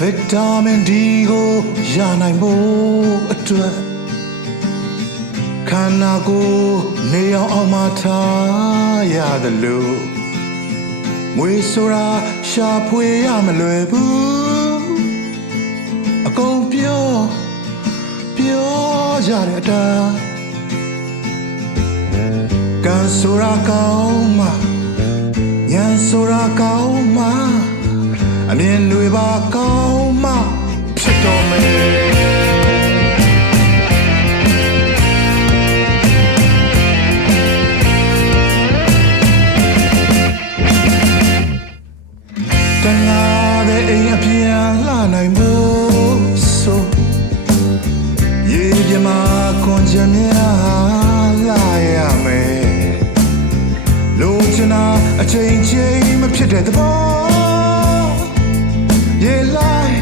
Vitamin D ကိုရနိုင်ဖို့အတွက်ခန္ဓာကိုယ်နေအောင်မှထားရတယ်လို့ငွေဆိုတာရှာဖွေရမလွယ်ဘူးအကုန်ပြောကြတဲ့အတိုင်းကံဆိုတာကောင်းမှဉာဏ်ဆိုတာကောင်းမှအမြင်တွေပါကောင်းမှဖြစ်တော်မယ်တငါတဲ့အိမ်အပြန်လာနိုင်ဖို့ဆိုရေပြမခွန်ချင်များလာရမယ်လိုချင်တာအချိန်ချင်းမဖြစ်တဲ့သဘောရေလိုက်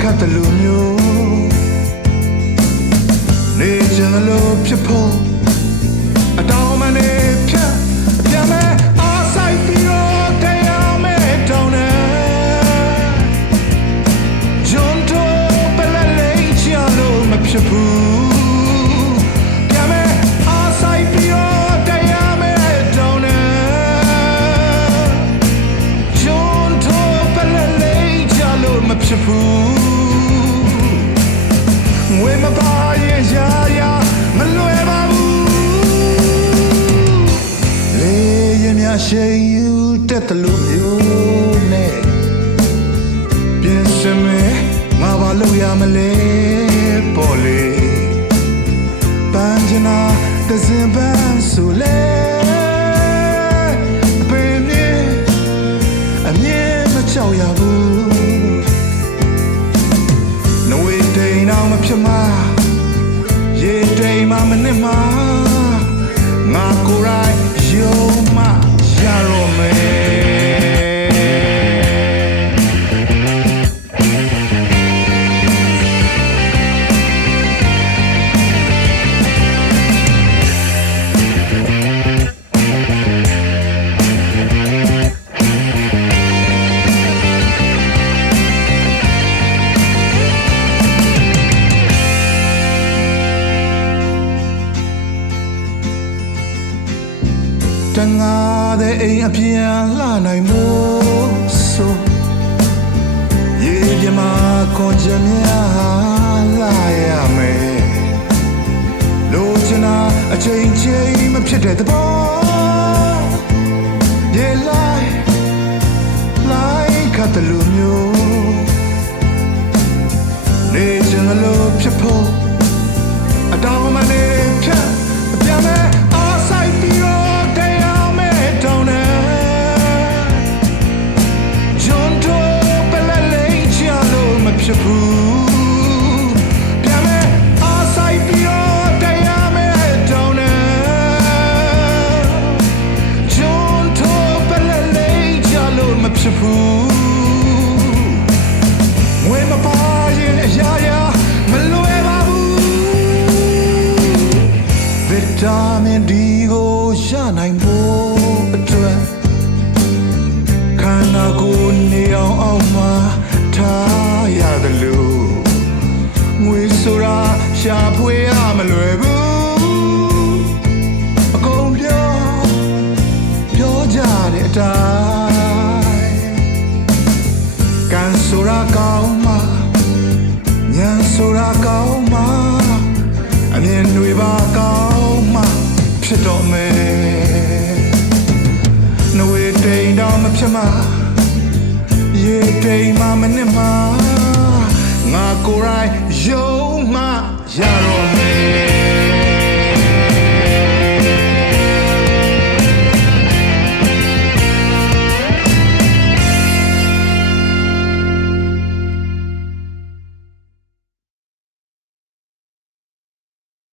ခတ်တလူမျိုးနေချင်လို့ဖြစ်ဖို့အတောင်းမနေဖြတ်ပြန်မဲ့အားဆိုင်ပြီးတော့တရားမဲ့တောင်းနေဂျွန်တိုပလလေးချလို့မဖြစ်ဘူးပြန်မဲ့အားဆိုင်ပြီးတော့တရားမဲ့တောင်းနေဂျွန်တိုပလလေးချလို့မဖြစ်ဘူးငွေမပါရဲ့ရာမလွယ်ပါဘူးလေရင်များရှိယူတက်တယ်လို့မျိုးနဲ့ပြင်စမဲငါဘာလုပ်ရမလဲပေါ်လေပန်းချနာသစင်ပန်းဆိုလေအပင်မြေအမြဲမချောက်ရဘူးနဝေတိန်အောင်မဖြစ်မှာရေတိမ်မှမနစ်မှာငါကိုယ်တိုင်ယုံမှရတော့မယ်တငါတဲ့အိမ်အပြန်လာနိုင်ဖို့ဆိုရေပြမခွန်ချင်များလာရမယ်လိုချင်တာအချိန်ချင်းမဖြစ်တဲ့သဘောရေလိုက်ခတ်တလူမျိုးနေချင်လို့ဖြစ်ဖို့အတောင်းမနေဖြတ်ပြန်မဲ့အားဆိုင်ပြီးတော့ဖြစ်ဘူးပြန်မဲ့အားဆိုင်ပြီးတော့တရားမဲ့တောင်းနေဂျွန်တိုပလလေးချလို့မဖြစ်ဘူးငွေမပါရင်အရာမလွယ်ပါဘူးဗီတာမင်ဒီကိုရနိုင်ဖို့အတွက်ခန္ဓာကိုယ်နေအောင်မှထားရတယ်လို့ငွေဆိုတာရှာဖွေရမလွယ်ဘူးအကုန်ပြောကြတဲ့အတိုင်းကံဆိုတာကောင်းမှဉာဏ်ဆိုတာကောင်းမှအမြင်တွေပါကောင်းမှဖြစ်တော့မယ်နှဝေတိမ်တော့မဖြစ်မှာရေတိမ်မှမနစ်မှာငါကိုယ်တိုင်ယုံမှရတော့မယ်